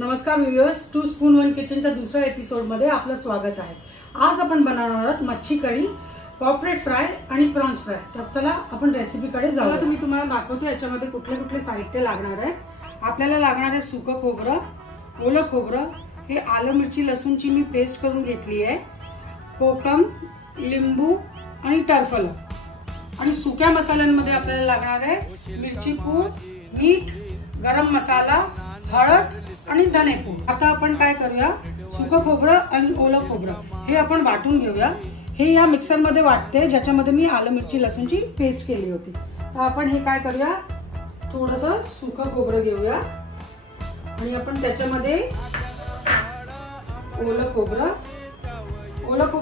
नमस्कार viewers, 2 spoon 1 किचनच्या दुसऱ्या एपिसोडमध्ये आपलं स्वागत आहे। आज आपण बनवणार आहोत मच्छी कढी, पॉपलेट फ्राय आणि प्रॉन्स फ्राय। तर चला आपण रेसिपीकडे जाऊया। मी तुम्हाला दाखवते याच्यामध्ये कुठले कुठले साहित्य लागणार आहे। आपल्याला लागणार आहे सुकं खोबरं, ओलं खोबरं, हे आलं मिरची लसूणची मी पेस्ट करून घेतली आहे, कोकम, लिंबू आणि टरफल। आणि सुक्या मसाल्यांमध्ये आपल्याला लागणार आहे मिरची पूड, मीठ, गरम मसाला, हळद आणि धनेपूड। आता आपण काय करूया, सुकं खोबरं आणि ओलं खोबरं हे आपण वाटून घेऊया। हे या मिक्सर मध्ये वाटते ज्याच्यामध्ये मी आलं मिरची लसूणची पेस्ट केली होती। तर आपण हे काय करूया, थोडंसं सुकं खोबरं घेऊया आणि आपण त्याच्यामध्ये ओलं खोबरं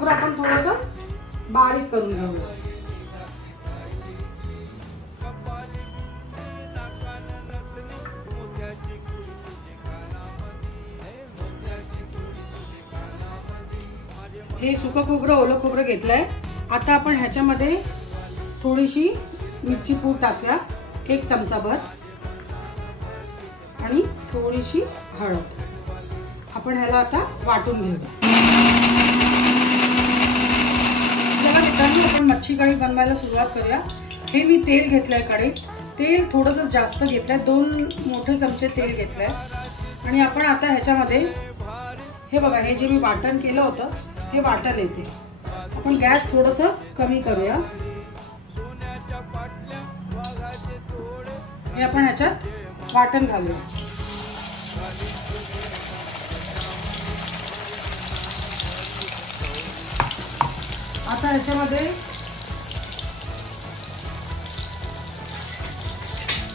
आपण थोडंसं बारीक करून घेऊया। हे सुकं खोबरं ओलं खोबरं घेतलंय। आता आपण ह्याच्यामध्ये थोडीशी मिरची पूड टाकूया, 1 चमचाभर, आणि थोडीशी हळद। आपण ह्याला आता वाटून घेऊया। चला मित्रांनो, आपण मच्छी कढी बनवायला सुरुवात करूया। हे मी तेल घेतलंय कढईत, तेल थोडंसं जास्त घेतलंय, 2 मोठे चमचे तेल घेतलंय। आणि आपण आता ह्याच्यामध्ये हे बघा, हे जे मी वाटण केलं होतं हे वाटण येते। आपण गॅस थोडंसं कमी करूया। हे आपण ह्याच्यात वाटण घालूया।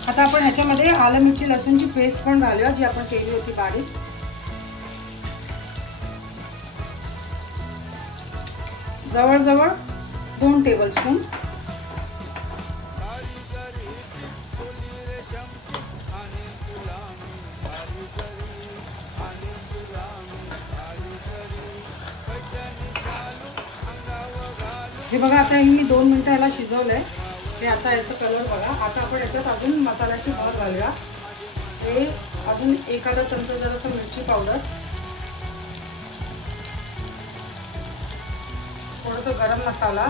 आता ह्याच्यामध्ये आलं मिरची लसूणची पेस्ट पण घालूया, जी आपण केली होती बारीक। जवळजवळ 2 टेबलस्पून। हे बघा, आता हे मी 2 मिनिटं याला शिजवलंय। हे आता याचा कलर बघा। आता आपण याच्यात अजून मसाल्याची भर घालूया। हे अजून एखादा चमचा जरासं मिरची पावडर, थोडंसं गरम मसाला,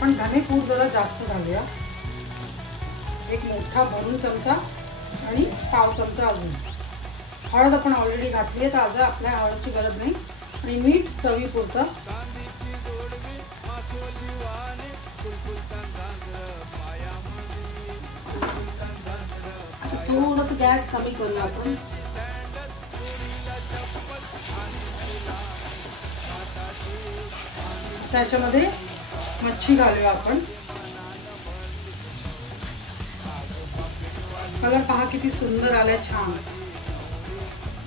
पण धनेपूड जरा जास्त घालूया, 1 मोठा भरून चमचा आणि पाव चमचा अजून। हळद आपण ऑलरेडी घातली आहे, तर आज आपल्या हळदची गरज नाही। आणि मीठ चवीपुरतं। थोडंसं गॅस कमी करूया आपण। त्याच्यामध्ये मच्छी घालूया आपण। कलर पहा किती सुंदर आलाय, छान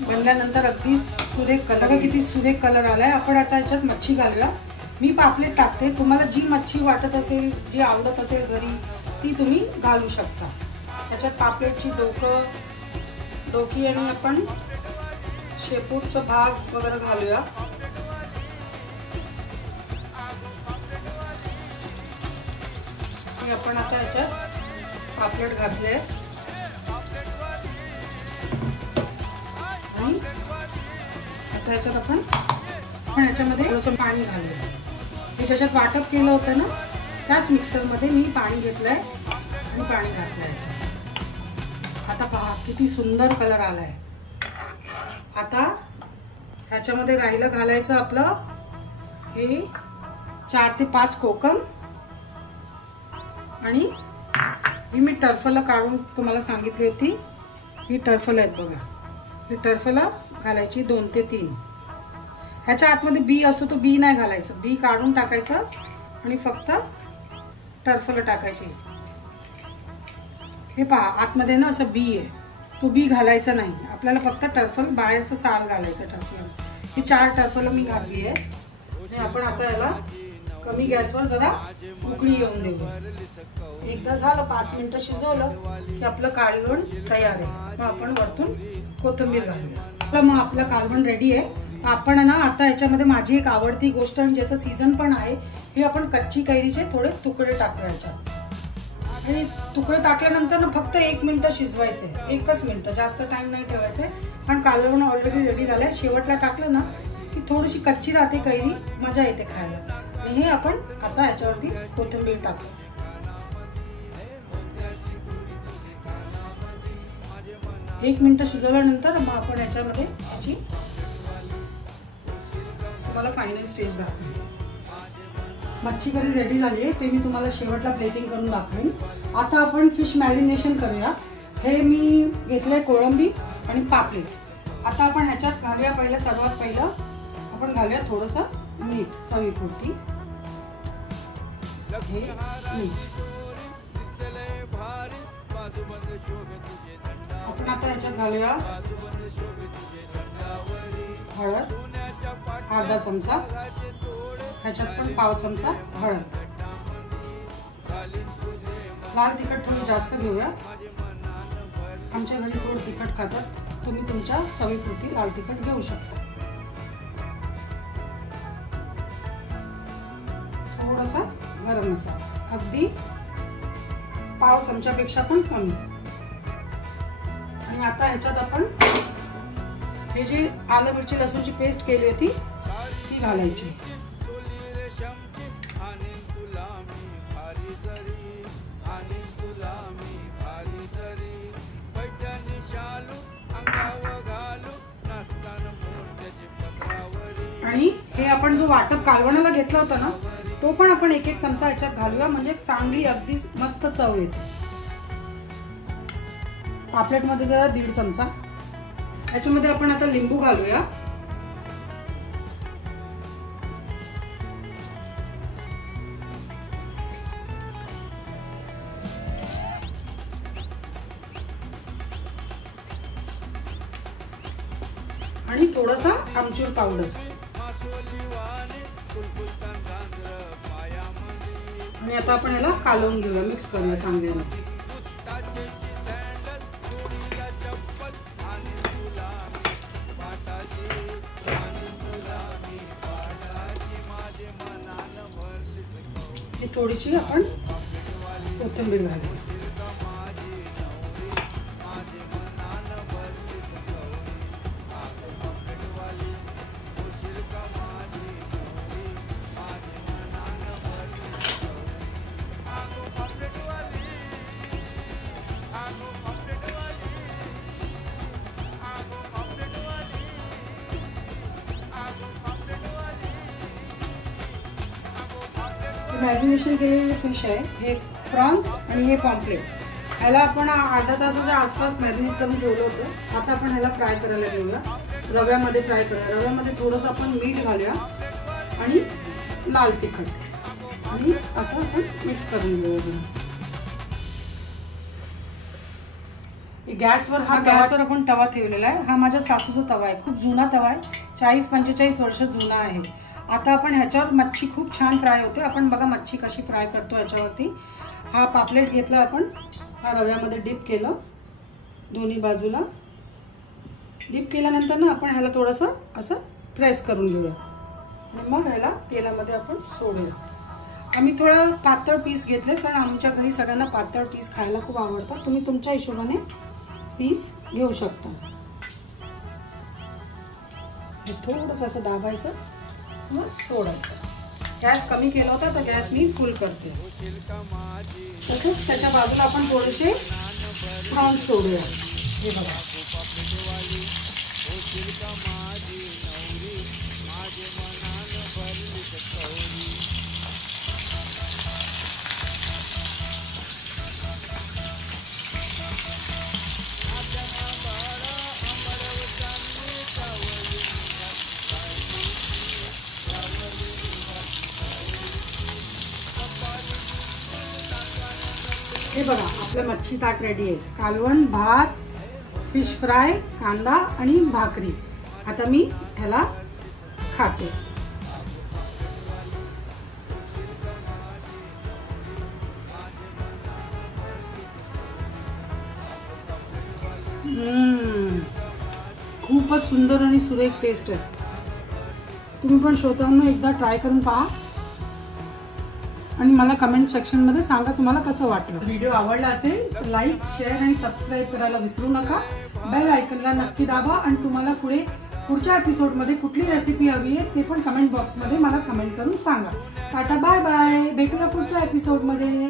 बनल्यानंतर अगदी सुरेख कलर, किती सुरेख कलर आलाय। आपण आता याच्यात मच्छी घालूया। मी पापलेट टाकते, तुम्हाला जी मच्छी वाटत असेल, जी आवडत असेल घरी, ती तुम्ही घालू शकता। त्याच्यात पापलेटची डोकी आणि आपण शेपूटचा भाग वगैरे घालूया। आपण आता याच्यात पापलेट घातले आणि आता याच्यात आपण ह्याच्यामध्ये थोडंसं पाणी घालूया। हे ज्याच्यात वाटप केलं होतं ना, त्याच मिक्सरमध्ये मी पाणी घेतलंय आणि पाणी घातलंय। आता पहा किती सुंदर कलर आलाय। आता ह्याच्यामध्ये राहिलं घालायचं आपलं हे 4 ते 5 कोकम, आणि ही मी टरफल काढून तुम्हाला सांगितली होती, ही टरफल आहेत बघा। ही टरफल घालायची 2 ते 3। ह्याच्या आतमध्ये बी असतो, तो बी नाही घालायचं, बी काढून टाकायचं आणि फक्त टरफल टाकायची। हे पहा, आतमध्ये ना असं बी आहे, तो बी घालायचा नाही आपल्याला, फक्त टरफल बाहेरचं साल घालायचं। टरफल ही 4 टरफल मी घातली आहे। आणि आपण आता याला कमी गॅसवर जरा उकळी येऊन देऊ। एकदा झालं 5 मिनिटं शिजवलं की आपलं कालवण तयार आहे। मग आपण वरतून कोथिंबीर घालूया। मग आपलं कालवण रेडी आहे। आपण ना आता याच्यामध्ये माझी एक आवडती गोष्ट, आणि ज्याचं सीझन पण आहे, हे आपण कच्ची कैरीचे थोडे तुकडे टाकूया याच्यात। आणि तुकडे टाकल्यानंतर ना फक्त 1 मिनिट शिजवायचे, 1च मिनिट, जास्त टाइम नाही ठेवायचे, कारण कालवण ऑलरेडी रेडी झालंय. शेवटला टाकलं ना की थोडीशी कच्ची राहते कैरी, मजा येते खायला. आणि हे आपण आता याच्यावरती कोथिंबीर टाकू. एक मिनिट शिजवल्यानंतर मग आपण याच्यामध्ये याची तुम्हाला फायनल स्टेज दाखवेन. मच्छी करी रेडी झाली आहे, ते मी तुम्हाला शेवटला प्लेटिंग करून दाखवेन. आता आपण फिश मॅरिनेशन करूया. हे मी घेतलंय कोळंबी आणि पापलेट. आता आपण ह्याच्यात घालूया सर्वात पहिलं आपण घालूया थोडंसं मीठ चवीपुरती. हे मीठ आपण आता ह्याच्यात घालूया हळद अर्धा चमचा, ह्याच्यात पण पाव चमचा हळद. लाल तिखट थोडी जास्त घेऊया, आमच्या घरी थोडं तिखट खातात, तुम्ही तुमच्या चवीपुरती लाल तिखट घेऊ शकता. थोडासा गरम मसाला, अगदी पाव चमच्यापेक्षा पण कमी. आणि आता ह्याच्यात आपण हे जे आलं मिरची लसूणची पेस्ट केली होती ती घालायची. आणि हे आपण जो वाटप कालवणाला घेतला होता ना तो पण आपण 1-1 चमचा ह्याच्यात घालूया, म्हणजे चांगली अगदी मस्त चव येते. पापलेट मध्ये जरा 1.5 चमचा. याच्यामध्ये आपण आता लिंबू घालूया. आणि थोडासा आमचूर पावडर. आणि आता आपण याला कालवून घेऊया, मिक्स करूया चांगल्याने. थोडीशी आपण कोथिंबीर घालूया. मॅरिनेशन केलेले फिश आहे, हे प्रॉन्स आणि हे पॉम्पलेट. ह्याला आपण अर्धा तासाच्या आसपास मॅरिनेट करून ठेवलं होतं. आता आपण ह्याला फ्राय करायला घेऊया, रव्यामध्ये फ्राय करूया. रव्यामध्ये थोडंसं आपण मीठ घालूया आणि लाल तिखट आणि असं आपण मिक्स करून घेऊया. गॅसवर आपण तवा ठेवलेला आहे. हा माझ्या सासूचा तवा आहे, खूप जुना तवा आहे, 40-45 वर्ष जुना आहे. आता आपण ह्याच्यावर मच्छी खूप छान फ्राय होते. आपण बघा मच्छी कशी फ्राय करतो याच्यावरती. हा पापलेट घेतला आपण, हा रव्यामध्ये डिप केलं, दोन्ही बाजूला डिप केल्यानंतर ना आपण ह्याला थोडंसं असं प्रेस करून घेऊया आणि मग ह्याला तेलामध्ये आपण सोडूया. आम्ही थोडं पातळ पीस घेतले कारण आमच्या घरी सगळ्यांना पातळ पीस खायला खूप आवडतात. तुम्ही तुमच्या हिशोबाने पीस घेऊ शकता. हे थोडंसं असं दाबायचं मग सोडायचं. गॅस कमी केला होता तर गॅस मी फुल करते. तसंच त्याच्या बाजूला आपण थोडेसे प्रॉन्स सोडूया. हे बघा, हे बघा आपलं मच्छी ताट रेडी आहे. कालवण, भात, फिश फ्राय, कांदा आणि भाकरी. आता मी ह्याला खाते. खूपच सुंदर आणि सुरेख टेस्ट आहे. तुम्ही पण स्वतःहून एकदा ट्राय करून पहा आणि मला कमेंट सेक्शनमध्ये सांगा तुम्हाला कसं वाटलं. व्हिडिओ आवडला असेल तर लाईक, शेअर आणि सबस्क्राईब करायला विसरू नका. बेल आयकनला नक्की दाबा आणि तुम्हाला पुढच्या एपिसोडमध्ये कुठली रेसिपी हवी आहे ते पण कमेंट बॉक्समध्ये मला कमेंट करून सांगा. Tata, bye bye. भेटूया पुढच्या एपिसोडमध्ये.